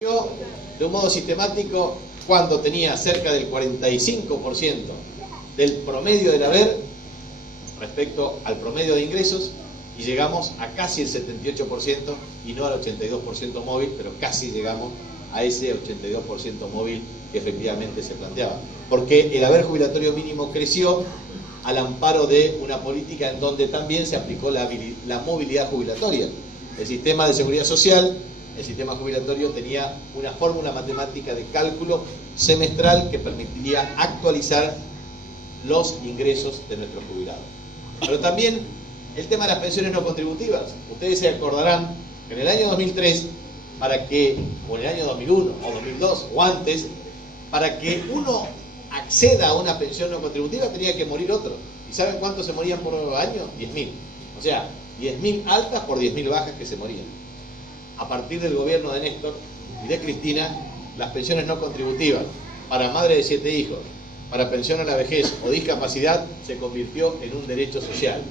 De un modo sistemático cuando tenía cerca del 45% del promedio del haber respecto al promedio de ingresos, y llegamos a casi el 78% y no al 82% móvil, pero casi llegamos a ese 82% móvil que efectivamente se planteaba, porque el haber jubilatorio mínimo creció al amparo de una política en donde también se aplicó la movilidad jubilatoria. El sistema de seguridad social, el sistema jubilatorio, tenía una fórmula matemática de cálculo semestral que permitiría actualizar los ingresos de nuestros jubilados. Pero también el tema de las pensiones no contributivas. Ustedes se acordarán que en el año 2003, o en el año 2001, o 2002, o antes, para que uno acceda a una pensión no contributiva tenía que morir otro. ¿Y saben cuántos se morían por año? 10.000. O sea, 10.000 altas por 10.000 bajas que se morían. A partir del gobierno de Néstor y de Cristina, las pensiones no contributivas para madre de 7 hijos, para pensión a la vejez o discapacidad, se convirtió en un derecho social.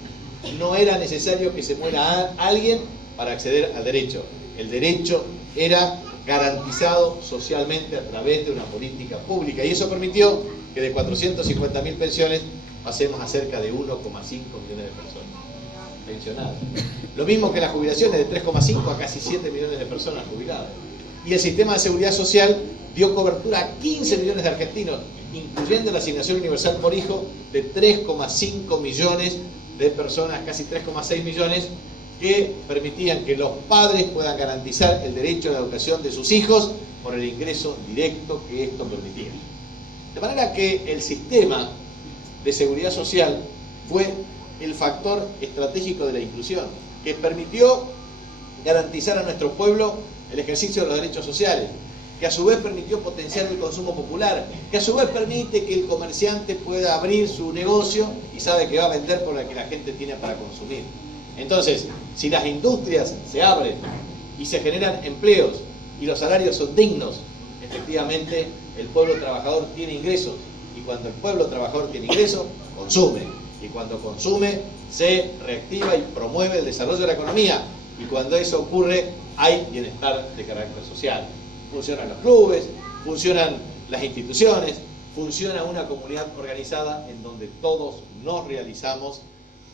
No era necesario que se muera alguien para acceder al derecho. El derecho era garantizado socialmente a través de una política pública, y eso permitió que de 450.000 pensiones pasemos a cerca de 1,5 millones de personas pensionadas. Lo mismo que las jubilaciones, de 3,5 a casi 7 millones de personas jubiladas. Y el sistema de seguridad social dio cobertura a 15 millones de argentinos, incluyendo la asignación universal por hijo de 3,5 millones de personas, casi 3,6 millones, que permitían que los padres puedan garantizar el derecho a la educación de sus hijos por el ingreso directo que esto permitía. De manera que el sistema de seguridad social fue el factor estratégico de la inclusión, que permitió garantizar a nuestro pueblo el ejercicio de los derechos sociales, que a su vez permitió potenciar el consumo popular, que a su vez permite que el comerciante pueda abrir su negocio y sabe que va a vender por la que la gente tiene para consumir. Entonces, si las industrias se abren y se generan empleos y los salarios son dignos, efectivamente el pueblo trabajador tiene ingresos, y cuando el pueblo trabajador tiene ingresos, consume, y cuando consume se reactiva y promueve el desarrollo de la economía, y cuando eso ocurre hay bienestar de carácter social. Funcionan los clubes, funcionan las instituciones, funciona una comunidad organizada en donde todos nos realizamos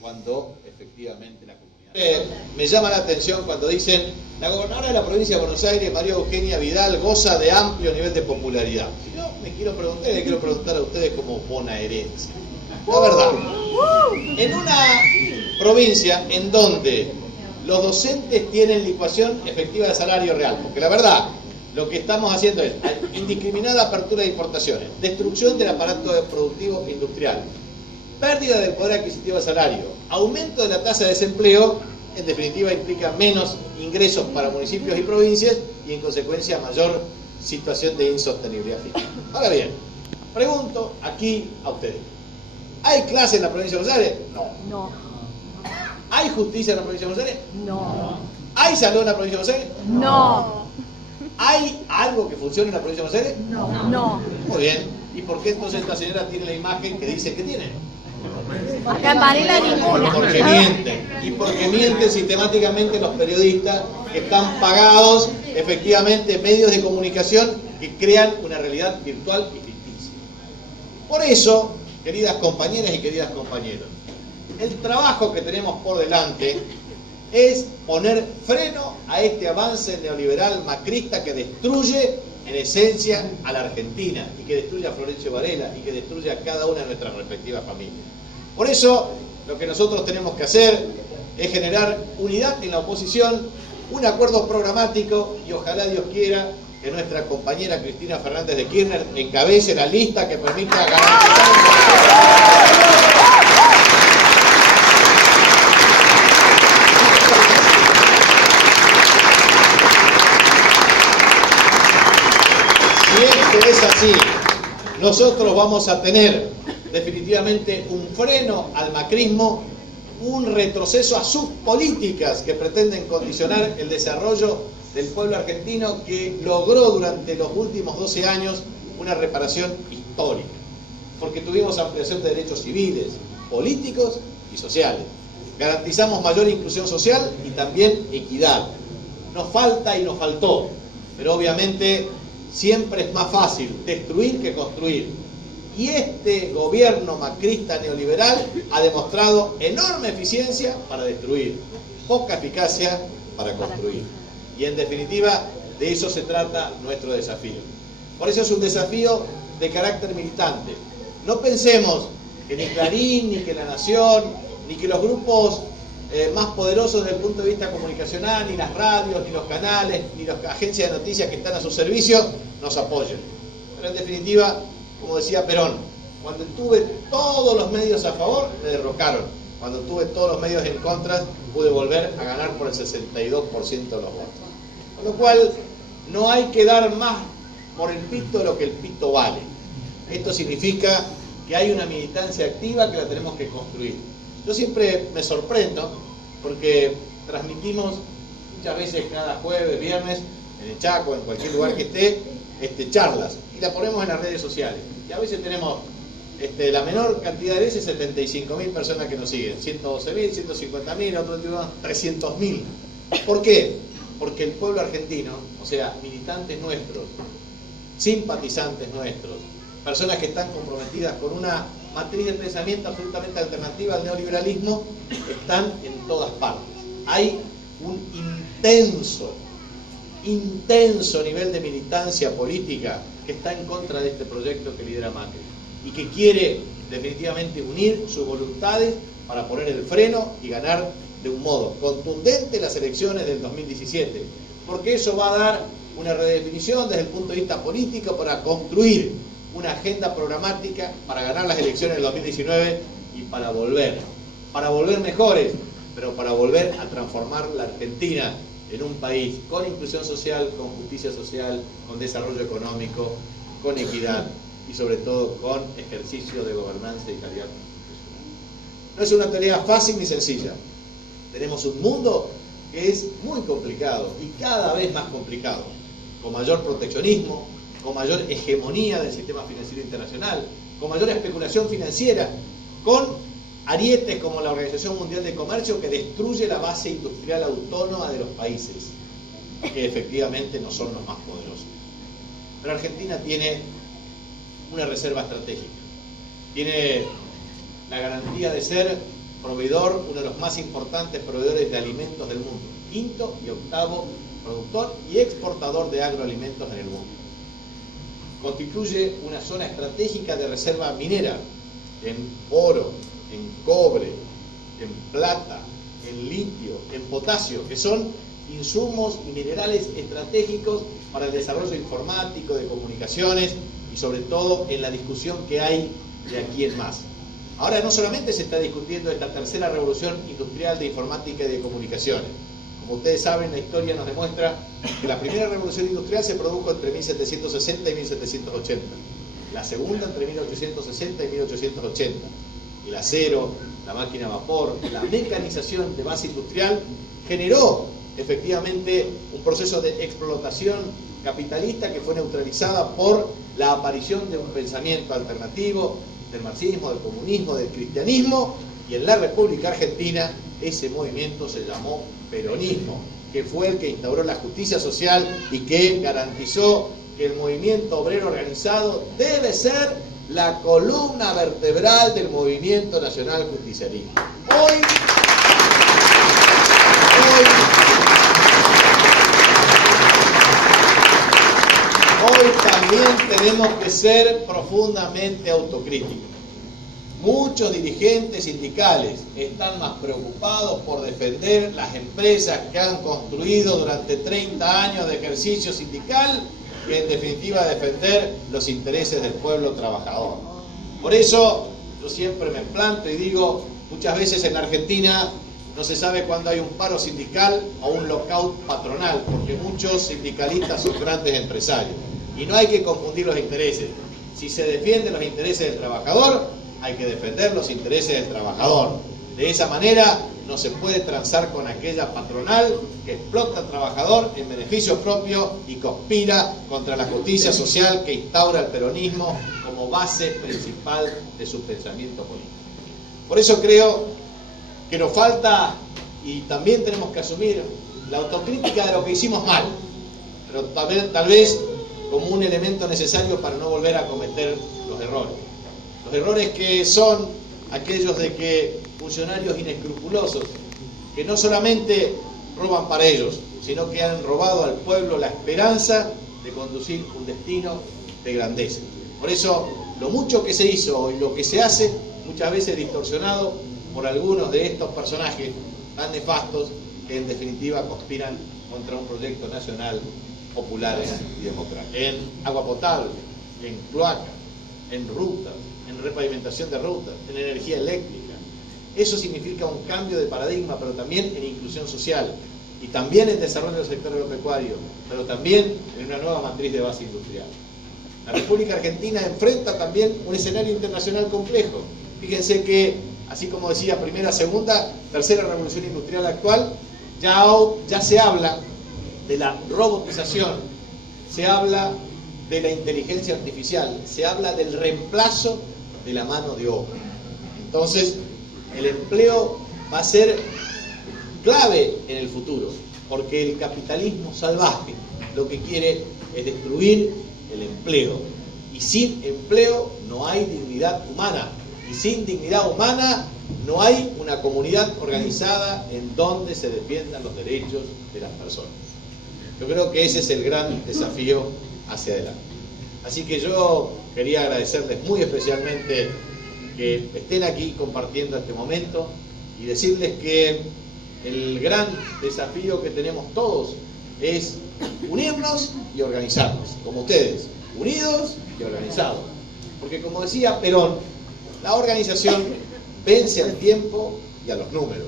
cuando efectivamente la comunidad. Me llama la atención cuando dicen: la gobernadora de la provincia de Buenos Aires, María Eugenia Vidal, goza de amplio nivel de popularidad. Y yo le quiero preguntar a ustedes como bonaerenses. La verdad, en una provincia en donde los docentes tienen licuación efectiva de salario real, porque la verdad, lo que estamos haciendo es indiscriminada apertura de importaciones, destrucción del aparato productivo industrial, pérdida del poder adquisitivo de salario, aumento de la tasa de desempleo, en definitiva implica menos ingresos para municipios y provincias y en consecuencia mayor situación de insostenibilidad fiscal. Ahora bien, pregunto aquí a ustedes: ¿hay clase en la provincia de Buenos Aires? No. ¿Hay justicia en la provincia de Buenos Aires? No. ¿Hay salud en la provincia de Buenos Aires? No. ¿Hay algo que funcione en la provincia de Buenos Aires? No. Muy bien. ¿Y por qué entonces esta señora tiene la imagen que dice que tiene? Porque en Varela ninguna. Porque mienten. Y porque mienten sistemáticamente los periodistas que están pagados, efectivamente, medios de comunicación que crean una realidad virtual y ficticia. Por eso, queridas compañeras y queridos compañeros, el trabajo que tenemos por delante es poner freno a este avance neoliberal macrista que destruye en esencia a la Argentina, y que destruye a Florencio Varela, y que destruye a cada una de nuestras respectivas familias. Por eso, lo que nosotros tenemos que hacer es generar unidad en la oposición, un acuerdo programático, y ojalá Dios quiera que nuestra compañera Cristina Fernández de Kirchner encabece la lista que permita garantizar. Si esto es así, nosotros vamos a tener definitivamente un freno al macrismo, un retroceso a sus políticas que pretenden condicionar el desarrollo del pueblo argentino, que logró durante los últimos 12 años una reparación histórica, porque tuvimos ampliación de derechos civiles, políticos y sociales. Garantizamos mayor inclusión social y también equidad. Nos falta y nos faltó pero obviamente siempre es más fácil destruir que construir. Y este gobierno macrista neoliberal ha demostrado enorme eficiencia para destruir, poca eficacia para construir. Y en definitiva, de eso se trata nuestro desafío. Por eso es un desafío de carácter militante. No pensemos que ni Clarín, ni que La Nación, ni que los grupos más poderosos desde el punto de vista comunicacional, ni las radios, ni los canales, ni las agencias de noticias que están a su servicio, nos apoyen. Pero en definitiva, como decía Perón, cuando tuve todos los medios a favor, me derrocaron. Cuando tuve todos los medios en contra, pude volver a ganar por el 62% de los votos. Con lo cual, no hay que dar más por el pito de lo que el pito vale. Esto significa que hay una militancia activa que la tenemos que construir. Yo siempre me sorprendo porque transmitimos muchas veces cada jueves, viernes, en el Chaco, en cualquier lugar que esté, charlas, y la ponemos en las redes sociales. Y a veces tenemos la menor cantidad de veces 75.000 personas que nos siguen, 112.000, 150.000, otro tipo 300.000. ¿Por qué? Porque el pueblo argentino, o sea, militantes nuestros, simpatizantes nuestros, personas que están comprometidas con una matriz de pensamiento absolutamente alternativa al neoliberalismo, están en todas partes. Hay un intenso nivel de militancia política que está en contra de este proyecto que lidera Macri y que quiere definitivamente unir sus voluntades para poner el freno y ganar de un modo contundente las elecciones del 2017, porque eso va a dar una redefinición desde el punto de vista político para construir una agenda programática para ganar las elecciones del 2019 y para volver mejores, pero para volver a transformar la Argentina en un país con inclusión social, con justicia social, con desarrollo económico, con equidad y sobre todo con ejercicio de gobernanza y calidad constitucional. No es una tarea fácil ni sencilla. Tenemos un mundo que es muy complicado y cada vez más complicado, con mayor proteccionismo, con mayor hegemonía del sistema financiero internacional, con mayor especulación financiera, con arietes como la Organización Mundial de Comercio que destruye la base industrial autónoma de los países, que efectivamente no son los más poderosos. Pero Argentina tiene una reserva estratégica, tiene la garantía de ser proveedor, uno de los más importantes proveedores de alimentos del mundo, quinto y octavo productor y exportador de agroalimentos en el mundo. Constituye una zona estratégica de reserva minera en oro, en cobre, en plata, en litio, en potasio, que son insumos y minerales estratégicos para el desarrollo informático, de comunicaciones y sobre todo en la discusión que hay de aquí en más. Ahora no solamente se está discutiendo esta tercera revolución industrial de informática y de comunicaciones. Como ustedes saben, la historia nos demuestra que la primera revolución industrial se produjo entre 1760 y 1780. La segunda entre 1860 y 1880. El acero, la máquina a vapor, la mecanización de base industrial generó efectivamente un proceso de explotación capitalista que fue neutralizada por la aparición de un pensamiento alternativo, del marxismo, del comunismo, del cristianismo, y en la República Argentina ese movimiento se llamó peronismo, que fue el que instauró la justicia social y que garantizó que el movimiento obrero organizado debe ser la columna vertebral del movimiento nacional justicialista. Hoy también tenemos que ser profundamente autocríticos. Muchos dirigentes sindicales están más preocupados por defender las empresas que han construido durante 30 años de ejercicio sindical que en definitiva defender los intereses del pueblo trabajador. Por eso yo siempre me planto y digo, muchas veces en la Argentina no se sabe cuándo hay un paro sindical o un lockout patronal, porque muchos sindicalistas son grandes empresarios. Y no hay que confundir los intereses. Si se defienden los intereses del trabajador, hay que defender los intereses del trabajador. De esa manera no se puede transar con aquella patronal que explota al trabajador en beneficio propio y conspira contra la justicia social que instaura el peronismo como base principal de su pensamiento político. Por eso creo que nos falta, y también tenemos que asumir la autocrítica de lo que hicimos mal. pero tal vez como un elemento necesario para no volver a cometer los errores. Los errores que son aquellos de que funcionarios inescrupulosos, que no solamente roban para ellos, sino que han robado al pueblo la esperanza de conducir un destino de grandeza. Por eso, lo mucho que se hizo y lo que se hace, muchas veces distorsionado por algunos de estos personajes tan nefastos que en definitiva conspiran contra un proyecto nacional, popular y democrático. En agua potable, en cloaca, en rutas, en repavimentación de rutas, en energía eléctrica. Eso significa un cambio de paradigma, pero también en inclusión social, y también en desarrollo del sector agropecuario, pero también en una nueva matriz de base industrial. La República Argentina enfrenta también un escenario internacional complejo. Fíjense que, así como decía, primera, segunda, tercera revolución industrial actual, ya se habla de la robotización, se habla de la inteligencia artificial, se habla del reemplazo de la mano de obra. Entonces, el empleo va a ser clave en el futuro, porque el capitalismo salvaje lo que quiere es destruir el empleo. Y sin empleo no hay dignidad humana. Y sin dignidad humana no hay una comunidad organizada en donde se defiendan los derechos de las personas. Yo creo que ese es el gran desafío hacia adelante. Así que yo quería agradecerles muy especialmente que estén aquí compartiendo este momento y decirles que el gran desafío que tenemos todos es unirnos y organizarnos, como ustedes, unidos y organizados. Porque como decía Perón, la organización vence al tiempo y a los números.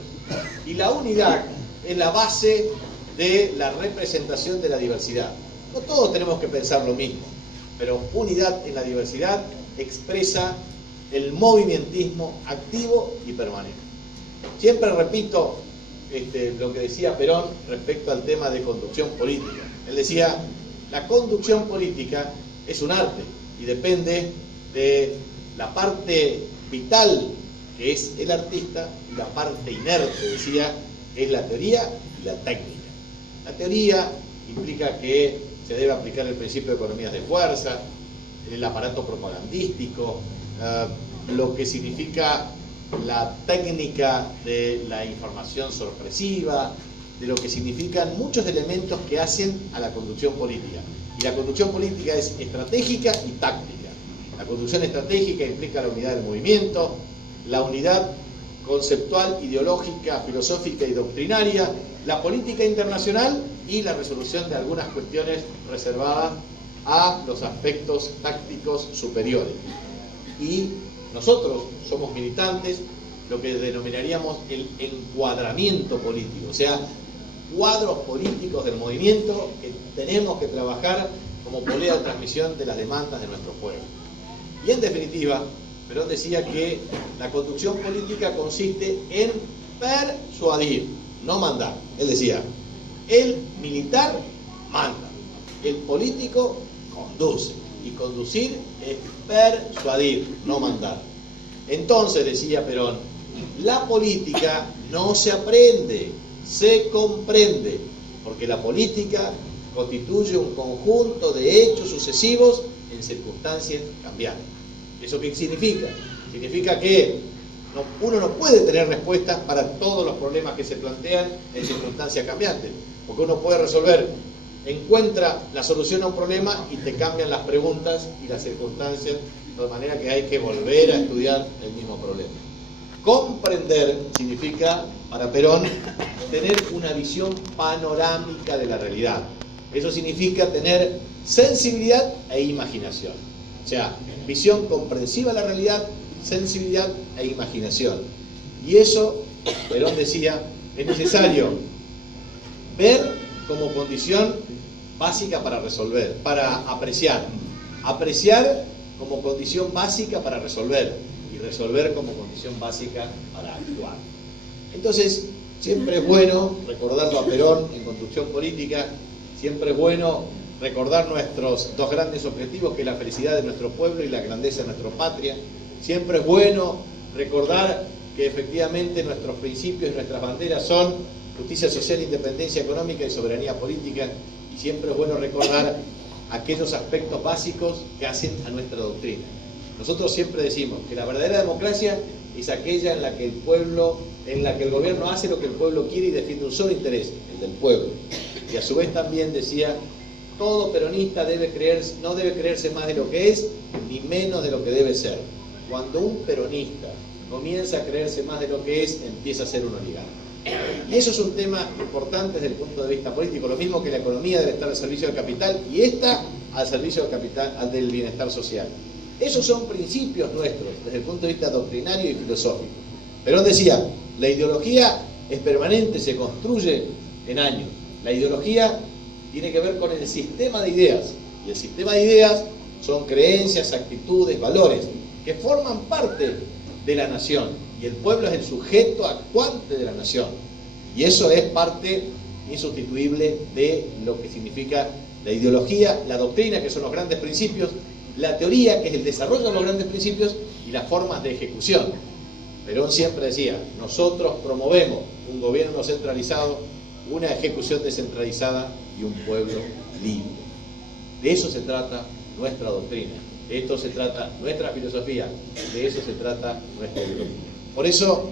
Y la unidad es la base de la representación de la diversidad. No todos tenemos que pensar lo mismo, pero unidad en la diversidad expresa el movimentismo activo y permanente. Siempre repito lo que decía Perón respecto al tema de conducción política. Él decía, la conducción política es un arte y depende de la parte vital, que es el artista, y la parte inerte, decía, es la teoría y la técnica. La teoría implica que se debe aplicar el principio de economías de fuerza, el aparato propagandístico, lo que significa la técnica de la información sorpresiva, de lo que significan muchos elementos que hacen a la conducción política. Y la conducción política es estratégica y táctica. La conducción estratégica implica la unidad del movimiento, la unidad conceptual, ideológica, filosófica y doctrinaria, la política internacional y la resolución de algunas cuestiones reservadas a los aspectos tácticos superiores. Y nosotros somos militantes, lo que denominaríamos el encuadramiento político, o sea, cuadros políticos del movimiento que tenemos que trabajar como polea de transmisión de las demandas de nuestro pueblo. Y en definitiva, Perón decía que la conducción política consiste en persuadir, no mandar. Él decía, el militar manda, el político conduce, y conducir es persuadir, no mandar. Entonces, decía Perón, la política no se aprende, se comprende, porque la política constituye un conjunto de hechos sucesivos en circunstancias cambiantes. ¿Eso qué significa? Significa que uno no puede tener respuestas para todos los problemas que se plantean en circunstancias cambiantes, porque uno puede resolver, encuentra la solución a un problema y te cambian las preguntas y las circunstancias, de manera que hay que volver a estudiar el mismo problema. Comprender significa, para Perón, tener una visión panorámica de la realidad. Eso significa tener sensibilidad e imaginación. O sea, visión comprensiva de la realidad, sensibilidad e imaginación. Y eso, Perón decía, es necesario ver como condición básica para resolver, para apreciar. Apreciar como condición básica para resolver y resolver como condición básica para actuar. Entonces, siempre es bueno recordarlo a Perón en conducción política, siempre es bueno recordar nuestros dos grandes objetivos, que es la felicidad de nuestro pueblo y la grandeza de nuestra patria. Siempre es bueno recordar que efectivamente nuestros principios y nuestras banderas son justicia social, independencia económica y soberanía política. Y siempre es bueno recordar aquellos aspectos básicos que hacen a nuestra doctrina. Nosotros siempre decimos que la verdadera democracia es aquella en la que el gobierno hace lo que el pueblo quiere y defiende un solo interés, el del pueblo. Y a su vez también decía, todo peronista no debe creerse más de lo que es, ni menos de lo que debe ser. Cuando un peronista comienza a creerse más de lo que es, empieza a ser un oligarca. Y eso es un tema importante desde el punto de vista político, lo mismo que la economía debe estar al servicio del capital y esta al servicio del capital, del bienestar social. Esos son principios nuestros desde el punto de vista doctrinario y filosófico. Perón decía, la ideología es permanente, se construye en años. La ideología tiene que ver con el sistema de ideas, y el sistema de ideas son creencias, actitudes, valores, que forman parte de la nación, y el pueblo es el sujeto actuante de la nación, y eso es parte insustituible de lo que significa la ideología, la doctrina, que son los grandes principios, la teoría, que es el desarrollo de los grandes principios, y las formas de ejecución. Perón siempre decía, nosotros promovemos un gobierno centralizado, una ejecución descentralizada y un pueblo libre. De eso se trata nuestra doctrina, de esto se trata nuestra filosofía, de eso se trata nuestra ideología. Por eso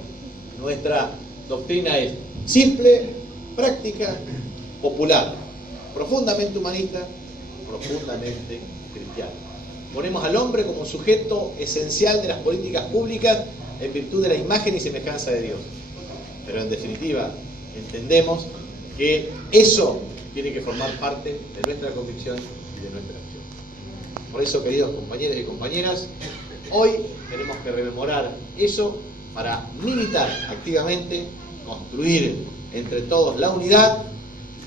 nuestra doctrina es simple, práctica, popular, profundamente humanista, profundamente cristiana. Ponemos al hombre como sujeto esencial de las políticas públicas en virtud de la imagen y semejanza de Dios. Pero en definitiva, entendemos que eso tiene que formar parte de nuestra convicción y de nuestra acción. Por eso, queridos compañeros y compañeras, hoy tenemos que rememorar eso para militar activamente, construir entre todos la unidad,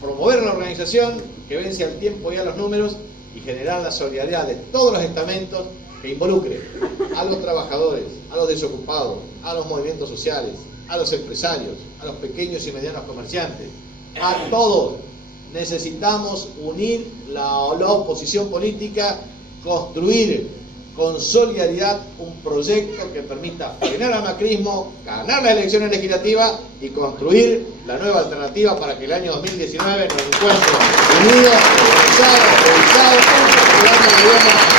promover la organización que vence al tiempo y a los números y generar la solidaridad de todos los estamentos que involucre a los trabajadores, a los desocupados, a los movimientos sociales, a los empresarios, a los pequeños y medianos comerciantes, a todos. Necesitamos unir la oposición política, construir con solidaridad un proyecto que permita frenar al macrismo, ganar las elecciones legislativas y construir la nueva alternativa para que el año 2019 nos encuentre unidos, organizados, revisados, y el año que viene